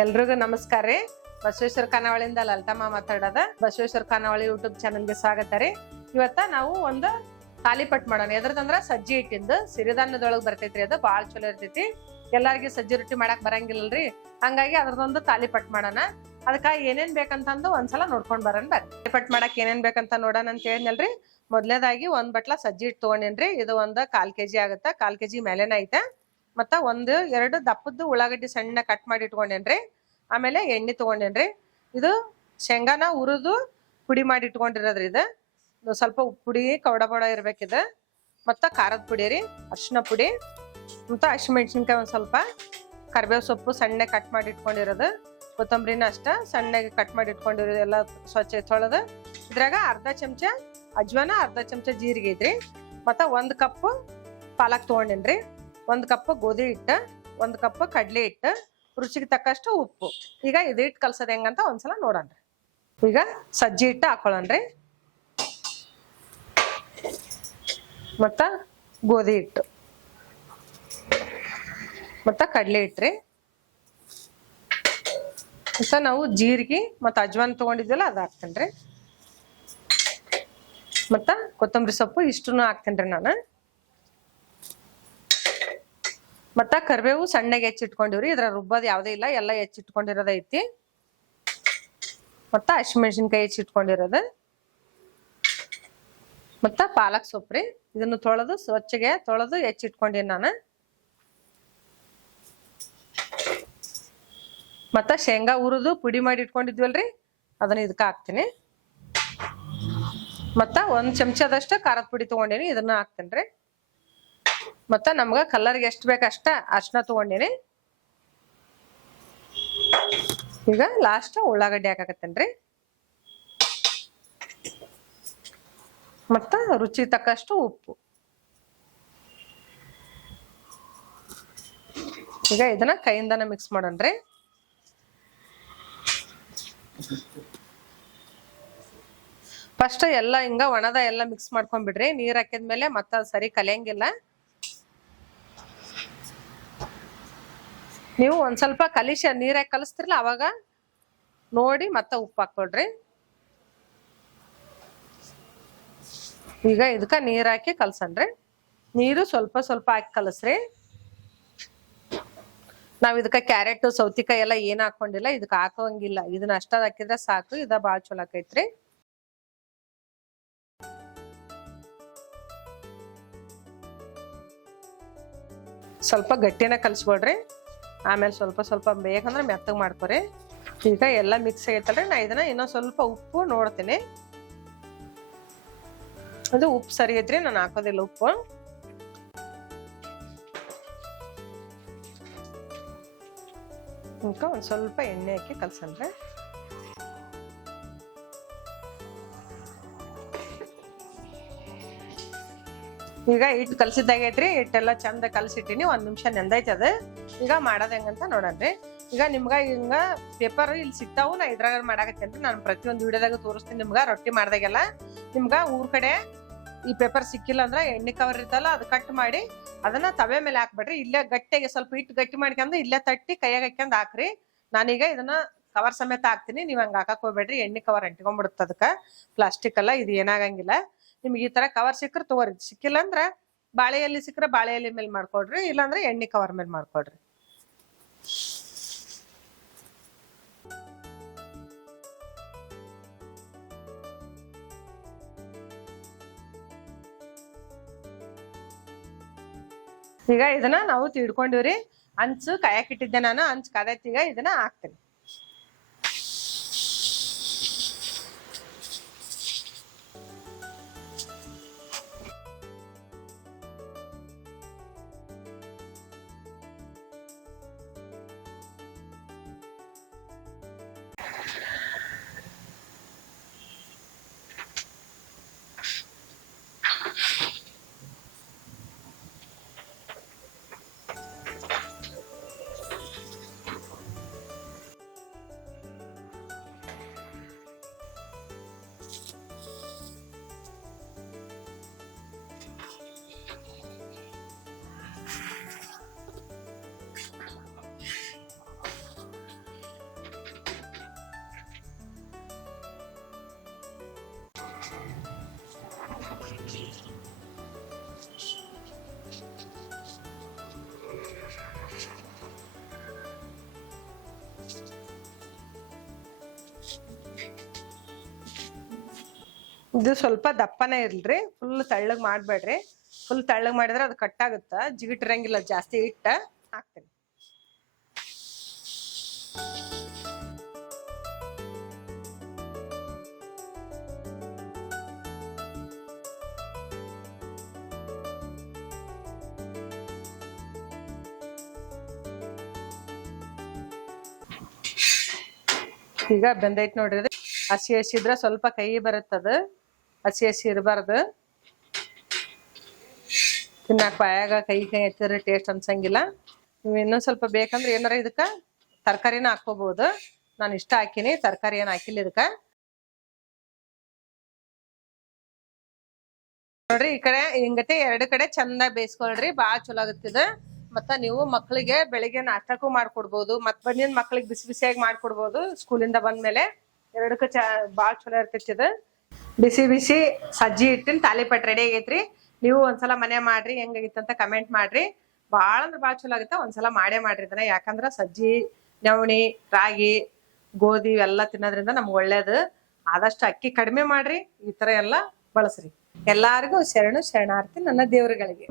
ಎಲ್ರಿಗೂ ನಮಸ್ಕಾರ ರೀ. ಬಸವೇಶ್ವರ ಖಾನಾವಳಿಯಿಂದ ಲಲಿತಮ್ಮ ಮಾತಾಡೋದ. ಬಸವೇಶ್ವರ ಖಾನಾವಳಿ ಯೂಟ್ಯೂಬ್ ಚಾನಲ್ಗೆ ಸ್ವಾಗತ ರೀ. ಇವತ್ತ ನಾವು ಒಂದು ತಾಲಿಪಟ್ ಮಾಡೋಣ. ಎದ್ರದಂದ್ರ ಸಜ್ಜಿ ಹಿಟ್ಟಿಂದ ಸಿರಿಧಾನ್ಯದೊಳಗೆ ಬರ್ತೈತ್ರಿ. ಅದು ಬಾಳ್ ಚಲೋ ಇರ್ತೈತಿ. ಎಲ್ಲಾರ್ಗಿ ಸಜ್ಜಿ ರೊಟ್ಟಿ ಮಾಡಕ್ ಬರಂಗಿಲ್ಲಲ್ರಿ, ಹಂಗಾಗಿ ಅದ್ರದೊಂದು ತಾಲಿಪಟ್ ಮಾಡೋಣ. ಅದಕ್ಕ ಏನೇನ್ ಬೇಕಂತಂದು ಒಂದ್ಸಲ ನೋಡ್ಕೊಂಡ್ ಬರೋಣ ಬರ್ರಿ. ತಾಲಿಪಟ್ ಮಾಡಕ್ ಏನೇನ್ ಬೇಕಂತ ನೋಡೋಣ ಅಂತ ಹೇಳಿದ್ನಲ್ರಿ. ಮೊದ್ಲೇದಾಗಿ ಒಂದ್ ಬಟ್ಲ ಸಜ್ಜಿ ಹಿಟ್ಟು ತಗೊಂಡೇನ್ರಿ. ಇದು ಒಂದ್ 1/4 kg ಆಗತ್ತ. 1/4 kg ಮೇಲೆನ ಐತೆ. ಮತ್ತ ಎರಡು ದಪ್ಪದ್ದು ಉಳ್ಳಾಗಡ್ಡಿ ಸಣ್ಣ ಕಟ್ ಮಾಡಿ ಇಟ್ಕೊಂಡೇನ್ರಿ. ಆಮೇಲೆ ಎಣ್ಣೆ ತಗೊಂಡೇನ್ರಿ. ಇದು ಶೇಂಗಾನ ಹುರಿದು ಪುಡಿ ಮಾಡಿ ಇಟ್ಕೊಂಡಿರೋದ್ರಿ. ಇದು ಸ್ವಲ್ಪ ಉಪ್ಪು ಪುಡಿ ಕವಡ ಬಡ ಇರ್ಬೇಕಿದ. ಮತ್ತ ಖಾರದ ಪುಡಿ ರೀ, ಅರಿಶಿನ ಪುಡಿ, ಮತ್ತ ಹಸಿಮೆಣಸಿನ್ಕಾಯಿ ಒಂದ್ ಸ್ವಲ್ಪ, ಕರಿಬೇವು ಸೊಪ್ಪು ಸಣ್ಣ ಕಟ್ ಮಾಡಿ ಇಟ್ಕೊಂಡಿರೋದು, ಕೊತ್ತಂಬರಿನ ಅಷ್ಟ ಸಣ್ಣಗೆ ಕಟ್ ಮಾಡಿ ಇಟ್ಕೊಂಡಿರೋದು ಎಲ್ಲ ಸ್ವಚ್ಛ ತೊಳೆದು. ಇದ್ರಾಗ ಅರ್ಧ ಚಮಚ ಅಜ್ವಾನ, ಅರ್ಧ ಚಮಚ ಜೀರಿಗೆ ಐತ್ರಿ. ಮತ್ತ 1 ಕಪ್ ಪಾಲಕ್ ತಗೊಂಡೇನ್ರಿ. 1 ಕಪ್ ಗೋಧಿ ಹಿಟ್ಟು, 1 ಕಪ್ ಕಡ್ಲೆ ಹಿಟ್ಟು, ರುಚಿಗೆ ತಕ್ಕಷ್ಟು ಉಪ್ಪು. ಈಗ ಇದು ಹಿಟ್ಟು ಕಲ್ಸೋದು ಹೆಂಗಂತ ಒಂದ್ಸಲ ನೋಡೋಣ್ರಿ. ಈಗ ಸಜ್ಜಿ ಹಿಟ್ಟು ಹಾಕೊಳ್ಳೋಣ್ರಿ. ಮತ್ತ ಗೋಧಿ ಹಿಟ್ಟು, ಮತ್ತ ಕಡ್ಲೆ ಹಿಟ್ರಿ. ಮತ್ತ ನಾವು ಜೀರಿಗೆ ಮತ್ತ ಅಜ್ವಾನ ತಗೊಂಡಿದ್ವಲ್ಲ ಅದು ಹಾಕ್ತೇನ್ರಿ. ಮತ್ತ ಕೊತ್ತಂಬರಿ ಸೊಪ್ಪು ಇಷ್ಟನ್ನು ಹಾಕ್ತೇನ್ರಿ ನಾನು. ಮತ್ತ ಕರಿಬೇವು ಸಣ್ಣಗೆ ಹೆಚ್ಚಿಟ್ಕೊಂಡಿವ್ರಿ. ಇದ್ರ ರುಬ್ಬದ್ ಯಾವ್ದೇ ಇಲ್ಲ, ಎಲ್ಲ ಹೆಚ್ಚಿಟ್ಕೊಂಡಿರೋದ ಐತಿ. ಮತ್ತ ಹಸಿಮೆಣಸಿನ್ಕಾಯಿ ಹೆಚ್ಚಿಟ್ಕೊಂಡಿರೋದು. ಮತ್ತ ಪಾಲಕ್ ಸೊಪ್ಪ್ರಿ, ಇದನ್ನು ತೊಳೆದು ಸ್ವಚ್ಛಗೆ ತೊಳೆದು ಹೆಚ್ಚಿಟ್ಕೊಂಡಿನಿ ನಾನು. ಮತ್ತ ಶೇಂಗಾ ಹುರಿದು ಪುಡಿ ಮಾಡಿ ಇಟ್ಕೊಂಡಿದ್ವಲ್ರಿ, ಅದನ್ನ ಇದಕ್ಕ ಹಾಕ್ತೀನಿ. ಮತ್ತ 1 ಚಮಚದಷ್ಟ ಖಾರದ ಪುಡಿ ತಗೊಂಡೇನಿ, ಇದನ್ನ ಹಾಕ್ತೇನ್ರಿ. ಮತ್ತ ನಮ್ಗ ಕಲರ್ಗೆ ಎಷ್ಟು ಬೇಕಷ್ಟ ಅರ್ಶಿನ ತಗೊಂಡೇನಿ. ಈಗ ಲಾಸ್ಟ್ ಉಳ್ಳಾಗಡ್ಡಿ ಹಾಕಾಕತ್ತೇನ್ರಿ. ಮತ್ತ ರುಚಿ ತಕ್ಕಷ್ಟು ಉಪ್ಪು. ಈಗ ಇದನ್ನ ಕೈಯಿಂದನ ಮಿಕ್ಸ್ ಮಾಡೋಣ್ರಿ. ಫಸ್ಟ್ ಎಲ್ಲ ಹಿಂಗ ಒಣದ ಎಲ್ಲ ಮಿಕ್ಸ್ ಮಾಡ್ಕೊಂಡ್ಬಿಡ್ರಿ. ನೀರ್ ಹಾಕಿದ್ಮೇಲೆ ಮತ್ತ ಸರಿ ಕಲಿಯಂಗಿಲ್ಲ. ನೀವು ಒಂದ್ ಸ್ವಲ್ಪ ನೀರಾಗಿ ಕಲಿಸ್ತಿರಲ್ಲ, ಅವಾಗ ನೋಡಿ ಮತ್ತ ಉಪ್ಪು ಹಾಕೊಳ್ರಿ. ಈಗ ಇದಕ್ಕ ನೀರ್ ಹಾಕಿ ಕಲ್ಸನ್ರಿ. ನೀರು ಸ್ವಲ್ಪ ಸ್ವಲ್ಪ ಹಾಕಿ ಕಲಸ್ರಿ. ನಾವ್ ಇದಕ್ಕ ಕ್ಯಾರೆಟ್ ಸೌತಿಕಾಯಿ ಎಲ್ಲ ಏನ್ ಹಾಕೊಂಡಿಲ್ಲ, ಇದಕ್ ಹಾಕೋಂಗಿಲ್ಲ. ಇದನ್ನ ಅಷ್ಟ ಹಾಕಿದ್ರೆ ಸಾಕು. ಇದ ಬಾಳ್ ಚಲೋ ಆಕೈತ್ರಿ. ಸ್ವಲ್ಪ ಗಟ್ಟಿನ ಕಲ್ಸ್ಕೊಡ್ರಿ. ಆಮೇಲೆ ಸ್ವಲ್ಪ ಸ್ವಲ್ಪ ಬೇಕಂದ್ರೆ ಮೆತ್ತಗ್ ಮಾಡ್ಕೊರಿ. ಈಗ ಎಲ್ಲ ಮಿಕ್ಸ್ ಆಗೈತಲ್ರಿ. ನಾ ಇದನ್ನ ಇನ್ನೊಂದ್ ಸ್ವಲ್ಪ ಉಪ್ಪು ನೋಡ್ತೀನಿ. ಅದು ಉಪ್ಪು ಸರಿ ಐತ್ರಿ, ನಾನು ಹಾಕೋದಿಲ್ಲ ಉಪ್ಪು. ಈಗ ಒಂದ್ ಸ್ವಲ್ಪ ಎಣ್ಣೆ ಹಾಕಿ ಕಲ್ಸನ್ರಿ. ಈಗ ಹಿಟ್ಟು ಕಲ್ಸಿದ್ದಾಗೈತ್ರಿ. ಹಿಟ್ಟೆಲ್ಲ ಚಂದ ಕಲ್ಸಿಟ್ಟಿನಿ. 1 ನಿಮಿಷ ನೆಂದೈತಿ ಅದು. ಈಗ ಮಾಡೋದ್ ಹೆಂಗಂತ ನೋಡನ್ರಿ. ಈಗ ನಿಮ್ಗ ಹಿಂಗ ಪೇಪರ್ ಇಲ್ಲಿ ಸಿಗ್ತಾವು. ನಾ ಇದ್ರಾಗ ಮಾಡಾಕತ್ತೇನ್ರಿ. ನಾನು ಪ್ರತಿಯೊಂದು ವಿಡಿಯೋದಾಗ ತೋರಿಸ್ತೀನಿ ನಿಮ್ಗ. ರೊಟ್ಟಿ ಮಾಡ್ದಾಗೆಲ್ಲ ನಿಮ್ಗ ಊರ್ ಕಡೆ ಈ ಪೇಪರ್ ಸಿಕ್ಕಿಲ್ಲ ಅಂದ್ರ ಎಣ್ಣೆ ಕವರ್ ಇರ್ತಲ್ಲ, ಅದು ಕಟ್ ಮಾಡಿ ಅದನ್ನ ತವೆ ಮೇಲೆ ಹಾಕ್ಬೇಡ್ರಿ. ಇಲ್ಲೇ ಗಟ್ಟಿಗೆ ಸ್ವಲ್ಪ ಹಿಟ್ಟು ಗಟ್ಟಿ ಮಾಡ್ಕೊಂಡ್ ಇಲ್ಲೇ ತಟ್ಟಿ ಕೈಯಾಗ ಹಾಕ್ಯಂಡ್ ಹಾಕ್ರಿ. ನಾನೀಗ ಇದನ್ನ ಕವರ್ ಸಮೇತ ಹಾಕ್ತೀನಿ. ನೀವ್ ಹಂಗ ಹಾಕಕ್ ಹೋಗ್ಬೇಡ್ರಿ, ಎಣ್ಣೆ ಕವರ್ ಅಂಟ್ಕೊಂಡ್ಬಿಡುತ್ತ. ಅದಕ್ಕ ಪ್ಲಾಸ್ಟಿಕ್ ಅಲ್ಲ, ಇದು ಏನಾಗಂಗಿಲ್ಲ. ನಿಮ್ಗೆ ಈ ತರ ಕವರ್ ಸಿಕ್ಕ್ರ ತಗೋರಿ. ಸಿಕ್ಕಿಲ್ಲ ಅಂದ್ರ ಬಾಳೆ ಎಲೆ ಸಿಕ್ಕ್ರ ಬಾಳೆ ಎಲೆ ಮೇಲೆ ಮಾಡ್ಕೊಡ್ರಿ, ಇಲ್ಲಾಂದ್ರೆ ಎಣ್ಣೆ ಕವರ್ ಮೇಲೆ ಮಾಡ್ಕೊಡ್ರಿ. ಈಗ ಇದನ್ನ ನಾವು ತಿಡ್ಕೊಂಡಿವ್ರಿ. ಹಂಚು ಕಾಯಕ್ ಇಟ್ಟಿದ್ದೆ ನಾನು. ಹಂಚ್ ಕಾದೈತಿ. ಈಗ ಇದನ್ನ ಹಾಕ್ತೀನಿ. ಇದು ಸ್ವಲ್ಪ ದಪ್ಪನೇ ಇರ್ಲ್ರಿ, ಫುಲ್ ತಳ್ಳಗ್ ಮಾಡ್ಬೇಡ್ರಿ. ಫುಲ್ ತಳ್ಳಗ್ ಮಾಡಿದ್ರೆ ಅದು ಕಟ್ಟಾಗುತ್ತ, ಜಿಗಿಟಿರಂಗಿಲ್ಲ. ಜಾಸ್ತಿ ಹಿಟ್ಟ ಹಾಕ್ತೀನಿ. ಈಗ ಬೆಂದೈತ್ ನೋಡ್ರಿ. ಹಸಿ ಹಸಿ ಇದ್ರ ಸ್ವಲ್ಪ ಕೈ ಬರುತ್ತದ, ಹಸಿ ಹಸಿ ಇರಬಾರ್ದು. ತಿನ್ನಾಕ ಬಾಯಾಗ ಕೈ ಎತ್ತಿದ್ರೆ ಟೇಸ್ಟ್ ಅನ್ಸಂಗಿಲ್ಲ. ನೀವು ಇನ್ನೊಂದ್ ಸ್ವಲ್ಪ ಬೇಕಂದ್ರೆ ಏನಾರ ಇದಕ್ಕ ತರಕಾರಿನ ಹಾಕೋಬಹುದು. ನಾನು ಇಷ್ಟ ಹಾಕಿನಿ, ತರಕಾರಿ ಏನ್ ಹಾಕಿಲ್ಲ ಇದಕ್ಕ. ನೋಡ್ರಿ, ಈ ಕಡೆ ಹಿಂಗತೆ ಎರಡು ಕಡೆ ಚಂದ ಬೇಯಿಸ್ಕೊಳ್ರಿ, ಬಾಳ ಚಲೋ ಆಗತ್ತಿದ. ಮತ್ತ ನೀವು ಮಕ್ಕಳಿಗೆ ಬೆಳಿಗ್ಗೆ ನಾಷ್ಟಕ್ಕೂ ಮಾಡ್ಕೊಡ್ಬಹುದು, ಮತ್ ಬಂದಿನ ಮಕ್ಳಿಗೆ ಬಿಸಿ ಬಿಸಿಯಾಗಿ ಮಾಡ್ಕೊಡ್ಬಹುದು. ಸ್ಕೂಲಿಂದ ಬಂದ್ಮೇಲೆ ಎರಡಕ್ಕ ಬಾಳ ಚಲೋ ಇರ್ತೈತಿ ಇದು. ಬಿಸಿ ಬಿಸಿ ಸಜ್ಜಿ ಹಿಟ್ಟಿನ ತಾಲಿಪಟ್ ರೆಡಿ ಆಗೈತ್ರಿ. ನೀವು ಒಂದ್ಸಲ ಮನೆ ಮಾಡ್ರಿ, ಹೆಂಗಾಗಿತ್ತಂತ ಕಮೆಂಟ್ ಮಾಡ್ರಿ. ಬಾಳ ಅಂದ್ರ ಬಾಳ ಚಲೋ ಆಗತ್ತ. ಒಂದ್ಸಲ ಮಾಡೇ ಮಾಡ್ರಿ ಇದನ್ನ. ಯಾಕಂದ್ರ ಸಜ್ಜಿ, ನವಣಿ, ರಾಗಿ, ಗೋಧಿ ಇವೆಲ್ಲ ತಿನ್ನೋದ್ರಿಂದ ನಮ್ಗೆ ಒಳ್ಳೇದು. ಆದಷ್ಟು ಅಕ್ಕಿ ಕಡಿಮೆ ಮಾಡ್ರಿ, ಈ ತರ ಎಲ್ಲಾ ಬಳಸ್ರಿ. ಎಲ್ಲಾರಿಗೂ ಶರಣು ಶರಣಾರ್ಥಿ ನನ್ನ ದೇವರುಗಳಿಗೆ.